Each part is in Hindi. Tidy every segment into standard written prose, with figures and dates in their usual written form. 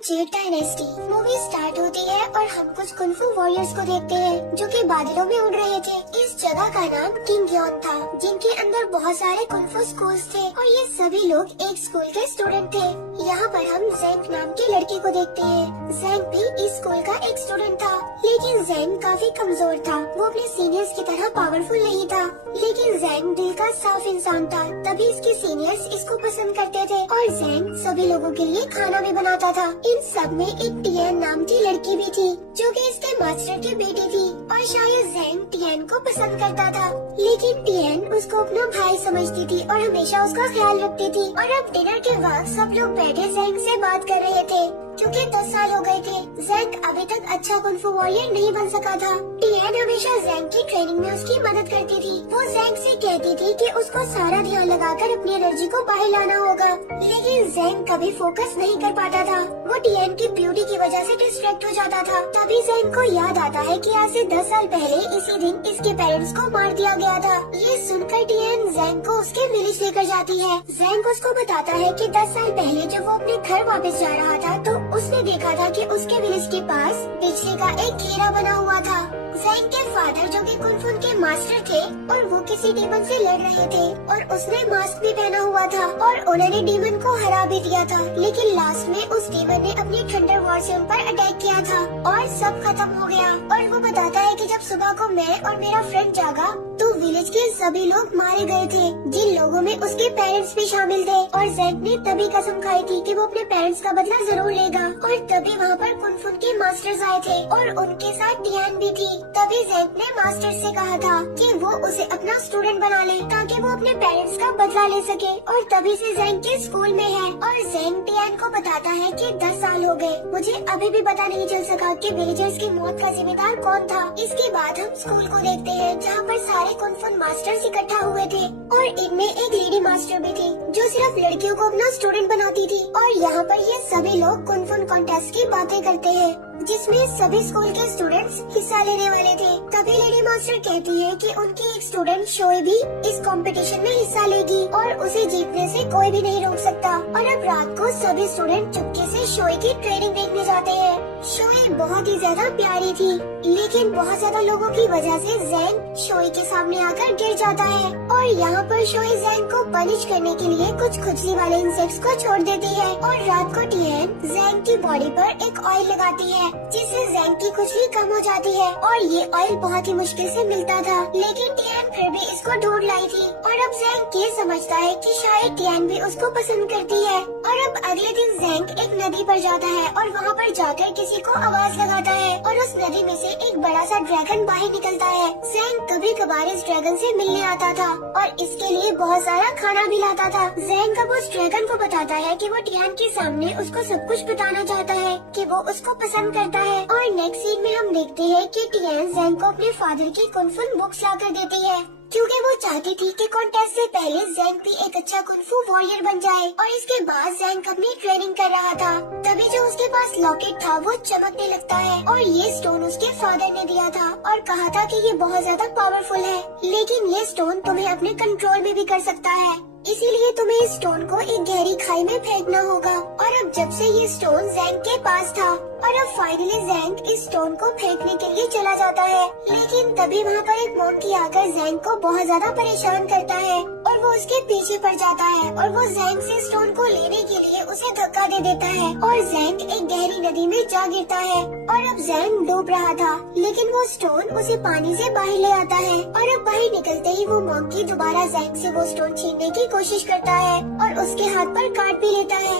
जेड डायनेस्टी मूवी स्टार्ट होती है और हम कुछ कुंफू वॉरियर्स को देखते हैं जो कि बादलों में उड़ रहे थे। इस जगह का नाम किंग योन था, जिनके अंदर बहुत सारे कुंफू स्कूल्स थे और ये सभी लोग एक स्कूल के स्टूडेंट थे। यहाँ पर हम जैंग नाम की लड़की को देखते हैं। जैंग भी इस स्कूल का एक स्टूडेंट था, लेकिन जैंग काफी कमजोर था। वो अपने सीनियर्स की तरह पावरफुल नहीं था, लेकिन जैंग दिल का साफ इंसान था, तभी इसके सीनियर्स इसको पसंद करते थे और जैंग सभी लोगों के लिए खाना भी बनाता था। इन सब में एक टियान नाम की लड़की भी थी, जो कि इसके मास्टर की बेटी थी और शायद जैंग टियान को पसंद करता था, लेकिन टियान उसको अपना भाई समझती थी और हमेशा उसका ख्याल रखती थी। और अब डिनर के वक्त सब लोग बैठे जैंग से बात कर रहे थे, क्योंकि 10 साल हो गए थे। जैंग अभी तक अच्छा कुंफू वॉरियर नहीं बन सका था। टियान हमेशा जैंग की ट्रेनिंग में उसकी मदद करती थी। वो जैंग से कहती थी कि उसको सारा ध्यान लगाकर अपनी एनर्जी को बाहर लाना होगा, लेकिन जैंग कभी फोकस नहीं कर पाता था। वो टियान की ब्यूटी की वजह से डिस्ट्रैक्ट हो जाता था। तभी जैंग को याद आता है कि आज से 10 साल पहले इसी दिन इसके पेरेंट्स को मार दिया गया था। ये सुनकर टियान जैंग को उसके विलेज लेकर जाती है। जैंग उसको बताता है कि 10 साल पहले जब वो अपने घर वापस जा रहा था तो उसने देखा था कि उसके विलेज के पास बिजली का एक घेरा बना हुआ था। जैंग के फादर, जो कि कुनफुन के मास्टर थे, और वो किसी डीमन से लड़ रहे थे और उसने मास्क भी पहना हुआ था और उन्होंने डीमन को हरा भी दिया था। लेकिन लास्ट में उस डीमन ने अपनी थंडर वॉर से उन पर अटैक किया था और सब खत्म हो गया। और वो बताता है कि जब सुबह को मैं और मेरा फ्रेंड जागा तो विलेज के सभी लोग मारे गए थे, जिन लोगों में उसके पेरेंट्स भी शामिल थे। और जैंग ने तभी कसम खाई थी कि वो अपने पेरेंट्स का बदला जरूर लेगा। और तभी वहाँ पर कुनफुन के मास्टर्स आए थे और उनके साथ टियान भी थी। तभी जैंग ने मास्टर से कहा था कि वो उसे अपना स्टूडेंट बना ले, ताकि वो अपने पेरेंट्स का बदला ले सके। और तभी से जैंग के स्कूल में है। और जैंग टियान को बताता है कि 10 साल हो गए, मुझे अभी भी पता नहीं चल सका कि विलेजर्स की मौत का जिम्मेदार कौन था। इसके बाद हम स्कूल को देखते हैं, जहाँ पर सारे कुनफुन मास्टर्स इकट्ठा हुए थे और इनमें एक लेडी मास्टर भी थी, जो सिर्फ लड़कियों को अपना स्टूडेंट बनाती थी। और यहाँ पर ये सभी लोग कुनफुन कॉन्टेस्ट की बातें करते हैं, जिसमें सभी स्कूल के स्टूडेंट्स हिस्सा लेने वाले थे। तभी लेडी मास्टर कहती है कि उनकी एक स्टूडेंट शोए भी इस कंपटीशन में हिस्सा लेगी और उसे जीतने से कोई भी नहीं रोक सकता। और अब रात को सभी स्टूडेंट चुपके से शोए की ट्रेनिंग देखने जाते हैं। शोए बहुत ही ज्यादा प्यारी थी, लेकिन बहुत ज्यादा लोगों की वजह से जैंग शोए के सामने आकर गिर जाता है। और यहाँ पर शोए जैंग को पनिश करने के लिए कुछ खुजली वाले इंसेक्ट्स को छोड़ देती है। और रात को टियान जैंग की बॉडी पर एक ऑयल लगाती है, जिससे जैंग की खुजली कम हो जाती है। और ये ऑयल बहुत ही मुश्किल से मिलता था, लेकिन टियान फिर भी इसको ढूंढ लाई थी। और अब जैंग ये समझता है कि शायद टियान भी उसको पसंद करती है। और अब अगले दिन जैंग एक नदी पर जाता है और वहाँ पर जाकर किसी को आवाज लगाता है और उस नदी में से एक बड़ा सा ड्रैगन बाहर निकलता है। जैंग कभी कभार इस ड्रैगन से मिलने आता था और इसके लिए बहुत सारा खाना भी लाता था। जैंग अब उस ड्रैगन को बताता है कि वो टियान के सामने उसको सब कुछ बताना चाहता है कि वो उसको पसंद करता है। और नेक्स्ट सीन में हम देखते हैं कि टियान जैंग को अपने फादर की कुनफुन बुक्स लाकर देती है, क्योंकि वो चाहती थी कि कॉन्टेस्ट से पहले जैंग भी एक अच्छा कुंफू वॉरियर बन जाए। और इसके बाद जैंग अपनी ट्रेनिंग कर रहा था, तभी जो उसके पास लॉकेट था वो चमकने लगता है। और ये स्टोन उसके फादर ने दिया था और कहा था कि ये बहुत ज्यादा पावरफुल है, लेकिन ये स्टोन तुम्हें अपने कंट्रोल में भी कर सकता है, इसीलिए तुम्हें इस स्टोन को एक गहरी खाई में फेंकना होगा। और अब जब से ये स्टोन जैंग के पास था और अब फाइनली जैंग इस स्टोन को फेंकने के लिए चला जाता है, लेकिन तभी वहाँ पर एक मोंकी आकर जैंग को बहुत ज्यादा परेशान करता है और वो उसके पीछे पड़ जाता है और वो जैंग से स्टोन को लेने के लिए उसे धक्का दे देता है और जैंग एक गहरी नदी में जा गिरता है। और अब जैंग डूब रहा था, लेकिन वो स्टोन उसे पानी से बाहर ले आता है। और अब बाहर निकलते ही वो मोंकी दोबारा जैंग से वो स्टोन छीनने की कोशिश करता है और उसके हाथ पर काट भी लेता है।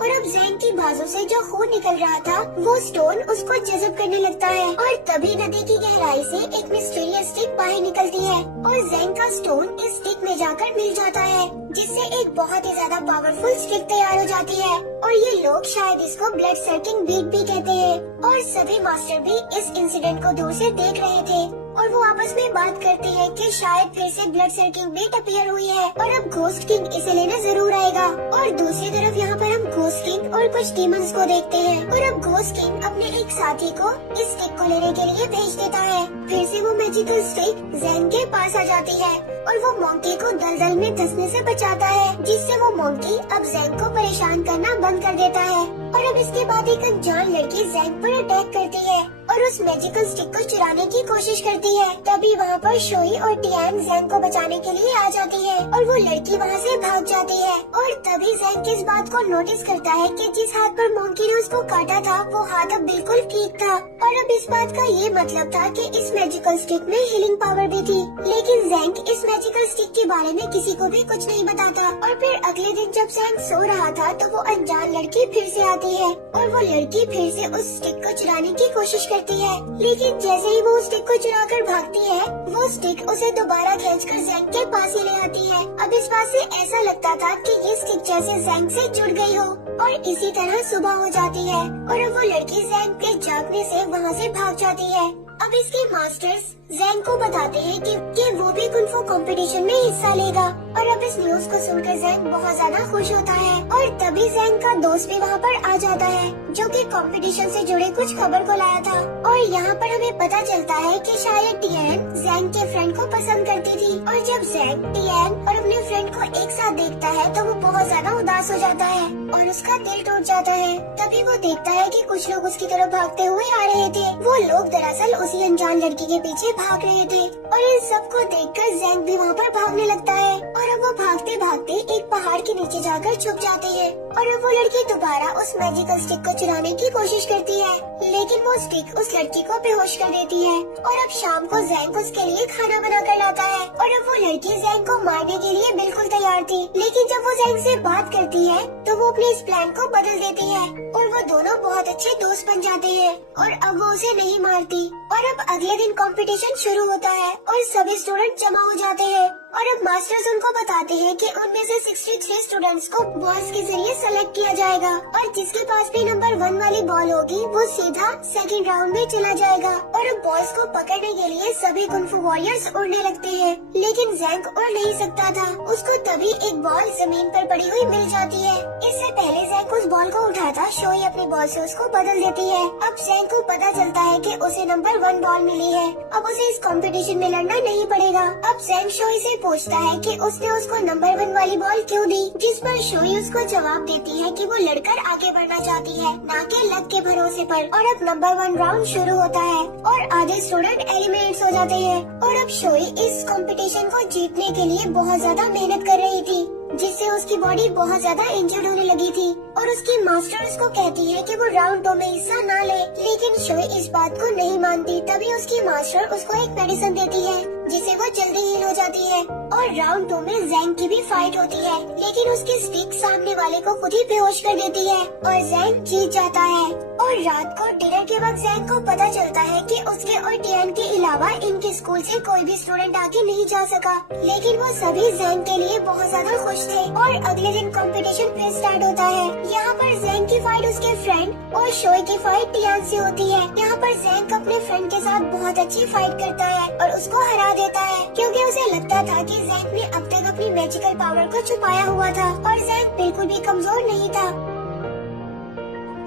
और अब जैंग की बाजू से जो खून निकल रहा था वो स्टोन उसको जज़ब करने लगता है। और तभी नदी की गहराई से एक मिस्टीरियस स्टिक बाहर निकलती है और जैंग का स्टोन इस स्टिक में जाकर मिल जाता है, जिससे एक बहुत ही ज्यादा पावरफुल स्टिक तैयार हो जाती है। और ये लोग शायद इसको ब्लड सर्किंग बीट भी कहते हैं। और सभी मास्टर भी इस इंसिडेंट को दूर से देख रहे थे और वो आपस में बात करते हैं कि शायद फिर से ब्लड सर्किंग बीट अपीयर हुई है और अब घोस्ट किंग इसे लेने जरूर आएगा। और दूसरी तरफ यहाँ पर हम घोस्ट किंग और कुछ डीमंस को देखते हैं। और अब घोस्ट किंग अपने एक साथी को इस स्टिक को लेने के लिए भेज देता है। फिर से वो मैजिकल स्टिक जैंग के पास आ जाती है और वो मोंकी को दलदल में धंसने से बचाता है, जिससे वो मोंकी अब जैंग को परेशान करना बंद कर देता है। और अब इसके बाद एक अनजान लड़की जैंग पर अटैक करती है और उस मैजिकल स्टिक को चुराने की कोशिश करती है। तभी वहाँ पर शोई और टियान जैंग को बचाने के लिए आ जाती है और वो लड़की वहाँ से भाग जाती है। और तभी जैंग इस बात को नोटिस करता है कि जिस हाथ पर मोंकी ने उसको काटा था वो हाथ अब बिल्कुल ठीक था। और अब इस बात का ये मतलब था कि इस मैजिकल स्टिक में हीलिंग पावर भी थी। लेकिन जैंग इस मैजिकल स्टिक के बारे में किसी को भी कुछ नहीं बताता। और फिर अगले दिन जब जैंग सो रहा था तो वो अनजान लड़की फिर से आती है और वो लड़की फिर से उस स्टिक को चुराने की कोशिश करती है। लेकिन जैसे ही वो स्टिक को चुराकर भागती है वो स्टिक उसे दोबारा खींचकर जैंग के पास ही ले आती है। अब इस बात से ऐसा लगता था कि ये स्टिक जैसे जैंग से जुड़ गई हो। और इसी तरह सुबह हो जाती है और अब वो लड़की जैंग के जागने से वहाँ से भाग जाती है। अब इसके मास्टर्स जैंग को बताते हैं कि वो भी कुंफू कंपटीशन में हिस्सा लेगा। और अब इस न्यूज को सुनकर जैंग बहुत ज्यादा खुश होता है। और तभी जैंग का दोस्त भी वहाँ पर आ जाता है जो कि कंपटीशन से जुड़े कुछ खबर को लाया था। और यहाँ पर हमें पता चलता है कि शायद टियान जैंग के फ्रेंड को पसंद करती थी। और जब जैंग टियान और अपने फ्रेंड को एक साथ देखता है तो वो बहुत ज्यादा उदास हो जाता है और उसका दिल टूट जाता है। तभी वो देखता है कि कुछ लोग उसकी तरफ भागते हुए आ रहे थे। वो लोग दरअसल उसी अनजान लड़की के पीछे भाग रहे थे। और इन सबको देखकर जैंग भी वहाँ पर भागने लगता है। और अब वो भागते भागते एक पहाड़ के नीचे जाकर छुप जाते हैं। और अब वो लड़की दोबारा उस मैजिकल स्टिक को चुराने की कोशिश करती है, लेकिन वो स्टिक उस लड़की को बेहोश कर देती है। और अब शाम को जैंग उसके लिए खाना बना कर लाता है। और अब वो लड़की जैंग को मारने के लिए बिल्कुल तैयार थी, लेकिन जब वो जैंग से बात करती है तो वो अपने इस प्लान को बदल देती है और वो दोनों बहुत अच्छे दोस्त बन जाते हैं। और अब वो उसे नहीं मारती। और अब अगले दिन कंपटीशन शुरू होता है और सभी स्टूडेंट जमा हो जाते हैं। और अब मास्टर्स उनको बताते हैं कि उनमें से 63 स्टूडेंट्स को बॉल्स के जरिए सेलेक्ट किया जाएगा और जिसके पास भी नंबर 1 वाली बॉल होगी वो सीधा सेकंड राउंड में चला जाएगा। और अब बॉल्स को पकड़ने के लिए सभी कुंफू वॉरियर्स उड़ने लगते हैं, लेकिन जैंग उड़ नहीं सकता था। उसको तभी एक बॉल जमीन पर पड़ी हुई मिल जाती है। इससे पहले जैंग उस बॉल को उठाता शोई अपनी बॉल से उसको बदल देती है। अब जैंग को पता चलता है कि उसे नंबर 1 बॉल मिली है। अब उसे इस कंपटीशन में लड़ना नहीं पड़ेगा। अब जैंग शोई से पूछता है कि उसने उसको नंबर 1 वाली बॉल क्यों दी, जिस पर शोई उसको जवाब देती है कि वो लड़कर आगे बढ़ना चाहती है, ना कि लक के भरोसे पर। और अब नंबर 1 राउंड शुरू होता है और आधे स्टूडेंट एलिमिनेट हो जाते हैं। और अब शोई इस कंपटीशन को जीतने के लिए बहुत ज्यादा मेहनत कर रही थी, जिससे उसकी बॉडी बहुत ज्यादा इंजर्ड होने लगी थी। और उसकी मास्टर उसको कहती है कि वो राउंड 2 में हिस्सा ना ले, लेकिन शोई इस बात को नहीं मानती। तभी उसकी मास्टर उसको एक मेडिसिन देती है जिससे वो जल्दी हील हो जाती है। और राउंड 2 में जैंग की भी फाइट होती है, लेकिन उसकी स्टिक सामने वाले को खुद ही बेहोश कर देती है और जैंग जीत जाता है। और रात को डिनर के वक्त जैंग को पता चलता है कि उसके और टियान के अलावा इनके स्कूल से कोई भी स्टूडेंट आगे नहीं जा सका, लेकिन वो सभी जैंग के लिए बहुत ज्यादा खुश थे। और अगले दिन कंपटीशन फिर स्टार्ट होता है। यहाँ पर जैंग की फाइट उसके फ्रेंड और शोई की फाइट टियान से होती है। यहाँ पर जैंग अपने फ्रेंड के साथ बहुत अच्छी फाइट करता है और उसको हरा देता है, क्योंकि उसे लगता था कि जैंग ने अब तक अपनी मैजिकल पावर को छुपाया हुआ था और जैंग बिल्कुल भी कमजोर नहीं था।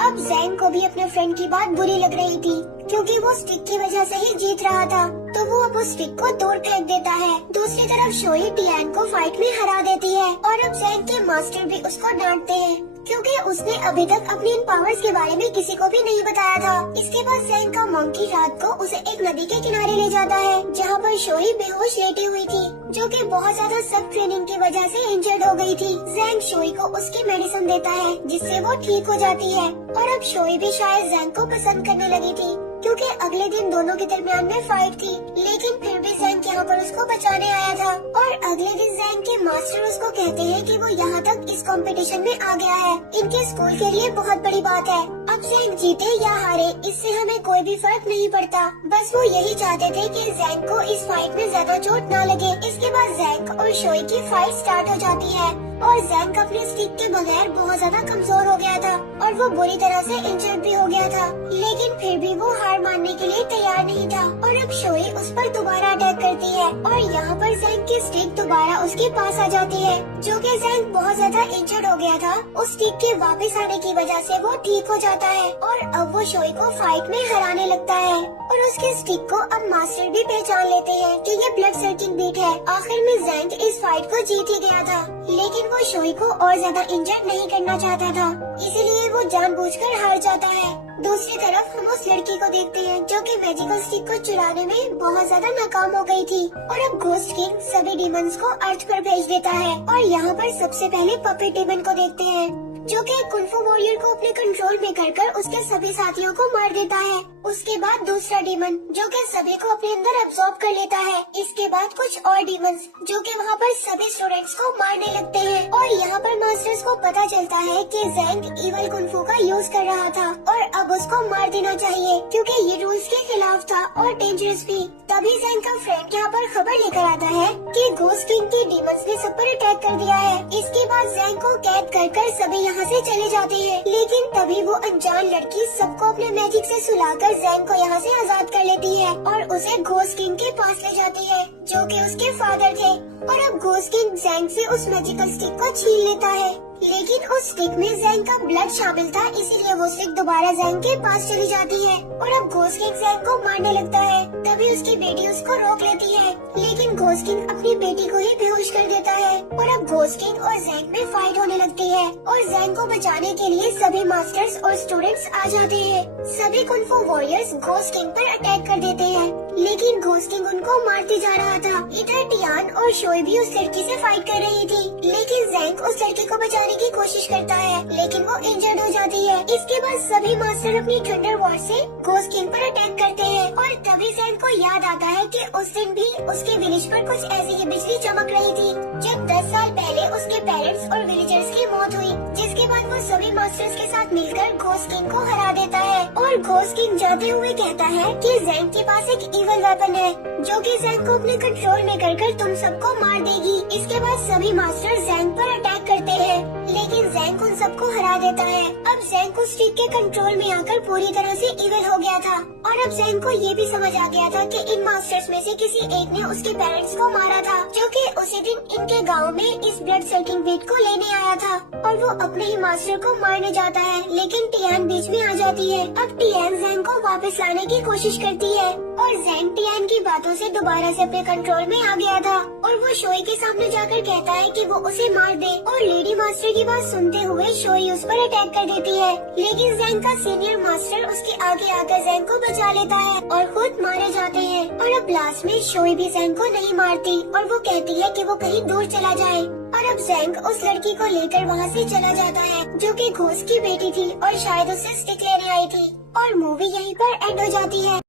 अब जैंग को भी अपने फ्रेंड की बात बुरी लग रही थी, क्योंकि वो स्टिक की वजह से ही जीत रहा था, तो वो अब उस स्टिक को दूर फेंक देता है। दूसरी तरफ शोई टियान को फाइट में हरा देती है और अब जैंग के मास्टर भी उसको डांटते हैं, क्योंकि उसने अभी तक अपनी इन पावर्स के बारे में किसी को भी नहीं बताया था। इसके बाद जैंग का मंकी रात को उसे एक नदी के किनारे ले जाता है, जहाँ पर शोई बेहोश लेटी हुई थी, जो कि बहुत ज्यादा सख्त ट्रेनिंग की वजह से इंजर्ड हो गई थी। जैंग शोई को उसकी मेडिसिन देता है, जिससे वो ठीक हो जाती है। और अब शोई भी शायद जैंग को पसंद करने लगी थी, क्योंकि अगले दिन दोनों के दरमियान में फाइट थी, लेकिन फिर भी जैंग यहाँ पर उसको बचाने आया था। और अगले दिन जैंग के मास्टर उसको कहते हैं कि वो यहाँ तक इस कंपटीशन में आ गया है, इनके स्कूल के लिए बहुत बड़ी बात है। अब जैंग जीते या हारे इससे हमें कोई भी फर्क नहीं पड़ता, बस वो यही चाहते थे कि जैंग को इस फाइट में ज्यादा चोट न लगे। इसके बाद जैंग और शोई की फाइट स्टार्ट हो जाती है और जैंग अपने स्टिक के बगैर बहुत ज्यादा कमजोर हो गया था और और वो बुरी तरह से इंजर्ड भी हो गया था, लेकिन फिर भी वो हार मानने के लिए तैयार नहीं था। और अब शोई उस पर दोबारा अटैक करती है और यहाँ पर जैंग की स्टिक दोबारा उसके पास आ जाती है, जो कि जैंग बहुत ज्यादा इंजर्ड हो गया था। उस स्टिक के वापस आने की वजह से वो ठीक हो जाता है और अब वो शोई को फाइट में हराने लगता है। और उसके स्टिक को अब मास्टर भी पहचान लेते हैं कि ये ब्लड सर्किंग बीट है। आखिर में जैंग इस फाइट को जीत ही गया था, लेकिन वो शोई को और ज्यादा इंजर्ड नहीं करना चाहता था, इसीलिए वो जानबूझकर हार जाता है। दूसरी तरफ हम उस लड़की को देखते हैं जो कि मैजिकल स्टिक को चुराने में बहुत ज्यादा नाकाम हो गई थी। और अब घोस्ट किंग सभी डीमंस को अर्थ पर भेज देता है और यहाँ पर सबसे पहले पपेट डीमन को देखते हैं, जो कि कुंफू वॉरियर को अपने कंट्रोल में कर उसके सभी साथियों को मार देता है। उसके बाद दूसरा डीमन जो कि सभी को अपने अंदर अब्सॉर्ब कर लेता है। इसके बाद कुछ और डीमंस जो कि वहाँ पर सभी स्टूडेंट्स को मारने लगते हैं। और यहाँ पर मास्टर्स को पता चलता है कि जैंग इवल कुंफू का यूज कर रहा था और अब उसको मार देना चाहिए, क्योंकि ये रूल्स के खिलाफ था और डेंजरस भी। तभी जैंग का फ्रेंड यहाँ पर खबर लेकर आता है कि घोस्ट किंग के डीमंस ने सब पर अटैक कर दिया है। इसके बाद जैंग को कैद कर सभी यहाँ से चले जाते हैं, लेकिन तभी वो अनजान लड़की सबको अपने मैजिक से सुलाकर जैंग को यहाँ से आजाद कर लेती है और उसे घोस्ट किंग के पास ले जाती है, जो कि उसके फादर थे। और अब घोस्ट किंग जैंग से उस मैजिकल स्टिक को छीन लेता है, लेकिन उस स्टिक में जैंग का ब्लड शामिल था, इसीलिए वो स्टिक दोबारा जैंग के पास चली जाती है। और अब घोस्ट किंग जैंग को मारने लगता है, तभी उसकी बेटी उसको रोक लेती है, लेकिन घोस्ट किंग अपनी बेटी को ही बेहोश कर देता है। और अब घोस्ट किंग और जैंग में फाइट होने लगती है और जैंग को बचाने के लिए सभी मास्टर्स और स्टूडेंट्स आ जाते हैं। सभी कुंफू वॉरियर्स घोस्ट किंग पर अटैक कर देते हैं, लेकिन घोस्ट किंग उनको मारते जा रहा था। इधर टियान और शोई भी उस लड़की से फाइट कर रही थी, लेकिन जैंग उस लड़की को बचाने की कोशिश करता है, लेकिन वो इंजर्ड हो जाती है। इसके बाद सभी मास्टर अपनी थंडर वॉर से घोस्ट किंग पर अटैक करते हैं और तभी जैंग को याद आता है कि उस दिन भी उसके विलेज पर कुछ ऐसी ही बिजली चमक रही थी, जब 10 साल पहले उसके पेरेंट्स और विलेजर्स की मौत हुई। जिसके बाद वो सभी मास्टर्स के साथ मिलकर घोस्ट किंग को हरा देता है और घोस्ट किंग जाते हुए कहता है कि जैंग के पास एक इवल वेपन है, जो कि जैंग को अपने कंट्रोल में कर तुम सबको मार देगी। इसके बाद सभी मास्टर जैंग पर अटैक करते हैं, लेकिन जैंग उन सबको हरा देता है। अब जैंग को स्टिक के कंट्रोल में आकर पूरी तरह से इविल हो गया था और अब जैंग को ये भी समझ आ गया था कि इन मास्टर्स में से किसी एक ने उसके पेरेंट्स को मारा था, जो कि उसी दिन इनके गांव में इस ब्लड सर्किंग बीट को लेने आया था। और वो अपने ही मास्टर को मारने जाता है, लेकिन टियान बीच में आ जाती है। अब टियान जैंग को वापस लाने की कोशिश करती है और जैंग टियान की बातों से दोबारा से अपने कंट्रोल में आ गया था और वो शोई के सामने जाकर कहता है कि वो उसे मार दे। और लेडी मास्टर की बात सुनते हुए शोई उस पर अटैक कर देती है, लेकिन जैंग का सीनियर मास्टर उसके आगे आकर जैंग को बचा लेता है और खुद मारे जाते हैं। और अब लास्ट में शोई भी जैंग को नहीं मारती और वो कहती है कि वो कहीं दूर चला जाए। और अब जैंग उस लड़की को लेकर वहाँ से चला जाता है, जो कि घोस्ट की बेटी थी और शायद उसे स्टिक लेने आई थी। और मूवी यहीं पर एंड हो जाती है।